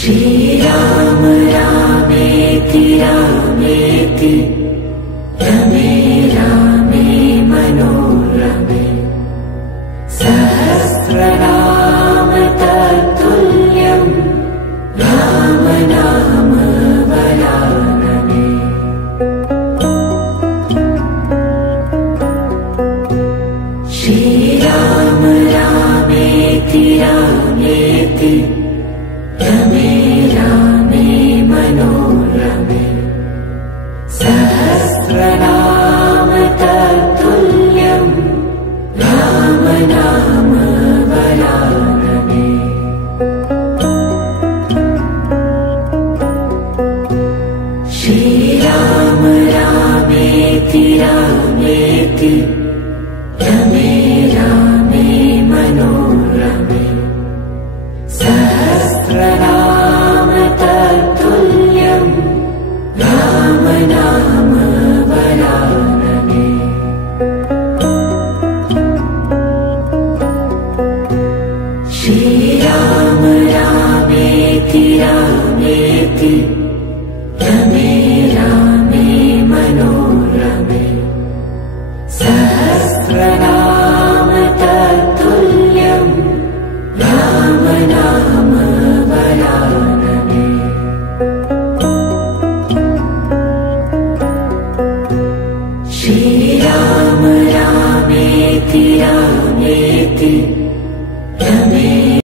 श्रीराम रामेति रामेति रमे रामे मनोरमे सहस्रनाम तत्तुल्यं राम नाम वरानने। श्रीराम रामेति रामेति रमे रामे मनोरमे सहस्रनाम तत्तुल्यं राम नाम वरानने। श्रीराम रामेति रामेति रमे रामे मनोरमे सहस्रनाम तत्तुल्यं राम नाम वरानने। श्रीराम रामेति रामेति